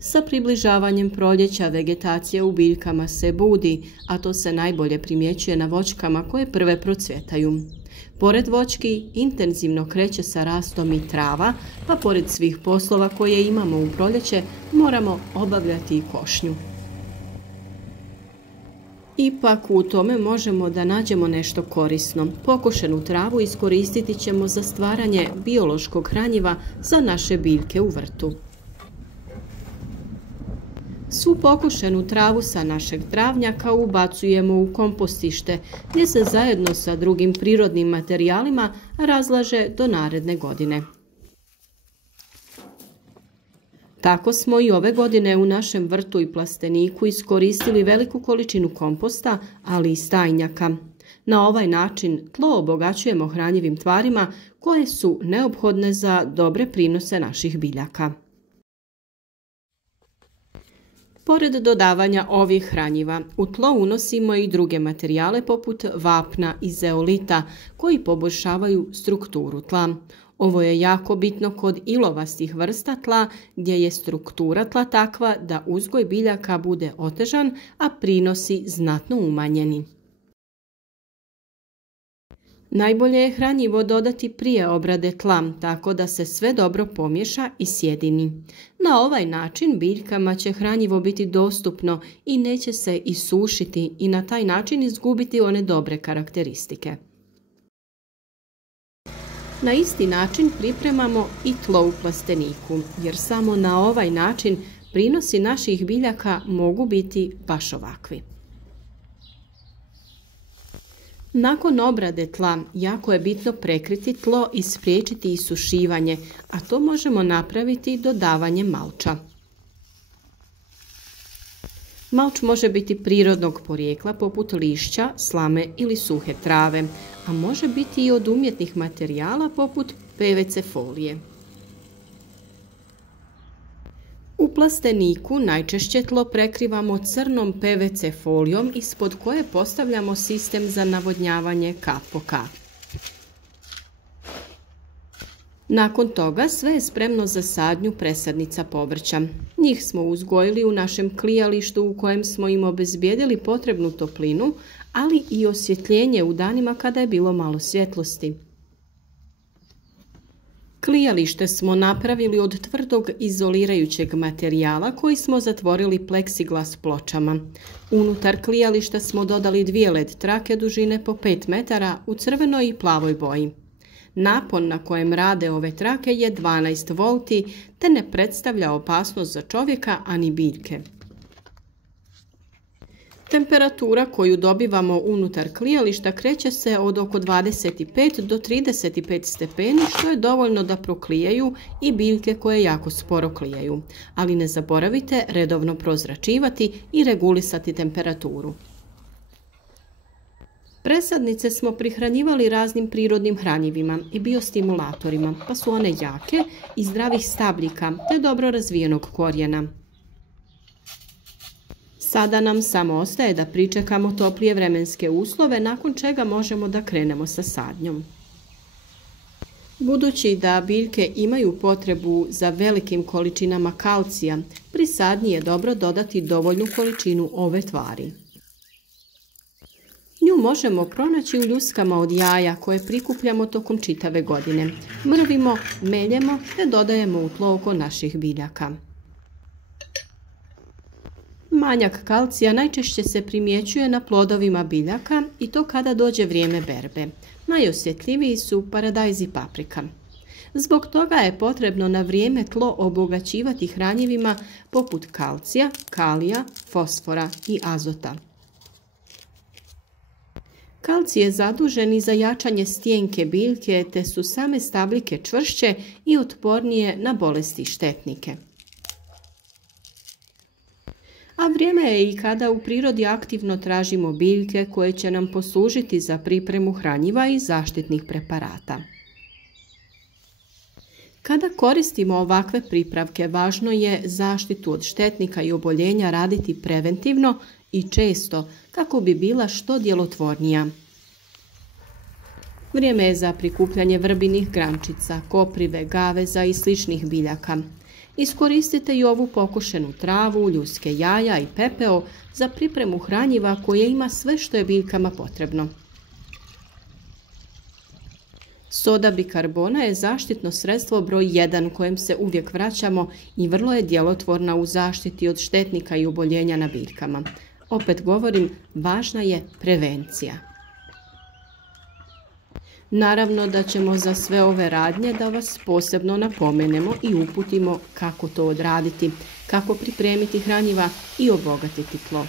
Sa približavanjem proljeća vegetacija u biljkama se budi, a to se najbolje primjećuje na voćkama koje prve procvjetaju. Pored voćki intenzivno kreće sa rastom i trava, pa pored svih poslova koje imamo u proljeće moramo obavljati i košnju. Ipak u tome možemo da nađemo nešto korisno. Pokošenu travu iskoristiti ćemo za stvaranje biološkog hranjiva za naše biljke u vrtu. Svu pokošenu travu sa našeg travnjaka ubacujemo u kompostište, gdje se zajedno sa drugim prirodnim materijalima razlaže do naredne godine. Tako smo i ove godine u našem vrtu i plasteniku iskoristili veliku količinu komposta, ali i stajnjaka. Na ovaj način tlo obogaćujemo hranjivim tvarima koje su neophodne za dobre prinose naših biljaka. Pored dodavanja ovih hranjiva, u tlo unosimo i druge materijale poput vapna i zeolita koji poboljšavaju strukturu tla. Ovo je jako bitno kod ilovastih vrsta tla gdje je struktura tla takva da uzgoj biljaka bude otežan, a prinosi znatno umanjeni. Najbolje je hranjivo dodati prije obrade tla, tako da se sve dobro pomješa i sjedini. Na ovaj način biljkama će hranjivo biti dostupno i neće se isušiti i na taj način izgubiti one dobre karakteristike. Na isti način pripremamo i tlo u plasteniku, jer samo na ovaj način prinosi naših biljaka mogu biti baš ovakvi. Nakon obrade tla jako je bitno prekriti tlo i spriječiti isušivanje, a to možemo napraviti dodavanjem malča. Malč može biti prirodnog porijekla poput lišća, slame ili suhe trave, a može biti i od umjetnih materijala poput PVC folije. U plasteniku najčešće tlo prekrivamo crnom PVC folijom ispod koje postavljamo sistem za navodnjavanje kap po kap. Nakon toga sve je spremno za sadnju presadnica povrća. Njih smo uzgojili u našem klijalištu u kojem smo im obezbijedili potrebnu toplinu, ali i osvjetljenje u danima kada je bilo malo svjetlosti. Klijalište smo napravili od tvrdog izolirajućeg materijala koji smo zatvorili pleksiglas pločama. Unutar klijališta smo dodali 2 LED trake dužine po 5 metara u crvenoj i plavoj boji. Napon na kojem rade ove trake je 12 volti te ne predstavlja opasnost za čovjeka ani biljke. Temperatura koju dobivamo unutar klijališta kreće se od oko 25 do 35 stepeni, što je dovoljno da proklijaju i biljke koje jako sporo klijaju. Ali ne zaboravite redovno prozračivati i regulisati temperaturu. Presadnice smo prihranjivali raznim prirodnim hranjivima i biostimulatorima, pa su one jake i zdravih stabljika te dobro razvijenog korijena. Sada nam samo ostaje da pričekamo toplije vremenske uslove, nakon čega možemo da krenemo sa sadnjom. Budući da biljke imaju potrebu za velikim količinama kalcija, pri sadnji je dobro dodati dovoljnu količinu ove tvari. Nju možemo pronaći u ljuskama od jaja koje prikupljamo tokom čitave godine. Mrvimo, meljemo te dodajemo u tlo oko naših biljaka. Manjak kalcija najčešće se primjećuje na plodovima biljaka i to kada dođe vrijeme berbe. Najosjetljiviji su paradajz i paprika. Zbog toga je potrebno na vrijeme tlo obogaćivati hranjivima poput kalcija, kalija, fosfora i azota. Kalcij je zadužen i za jačanje stjenke biljke te su same stabljike čvršće i otpornije na bolesti i štetnike. A vrijeme je i kada u prirodi aktivno tražimo biljke koje će nam poslužiti za pripremu hranjiva i zaštitnih preparata. Kada koristimo ovakve pripravke, važno je zaštitu od štetnika i oboljenja raditi preventivno i često kako bi bila što djelotvornija. Vrijeme je za prikupljanje vrbinih grančica, koprive, gaveza i sličnih biljaka. Iskoristite i ovu pokošenu travu, ljuske jaja i pepeo za pripremu hranjiva koje ima sve što je biljkama potrebno. Soda bikarbona je zaštitno sredstvo broj 1 kojem se uvijek vraćamo i vrlo je djelotvorna u zaštiti od štetnika i oboljenja na biljkama. Opet govorim, važna je prevencija. Naravno da ćemo za sve ove radnje da vas posebno napomenemo i uputimo kako to odraditi, kako pripremiti hranjiva i obogatiti tlo.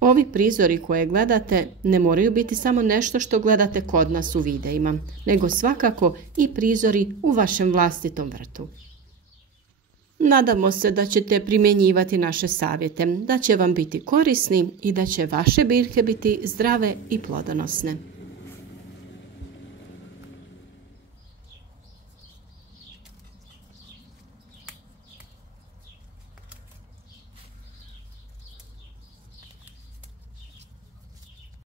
Ovi prizori koje gledate ne moraju biti samo nešto što gledate kod nas u videima, nego svakako i prizori u vašem vlastitom vrtu. Nadamo se da ćete primjenjivati naše savjete, da će vam biti korisni i da će vaše biljke biti zdrave i plodonosne.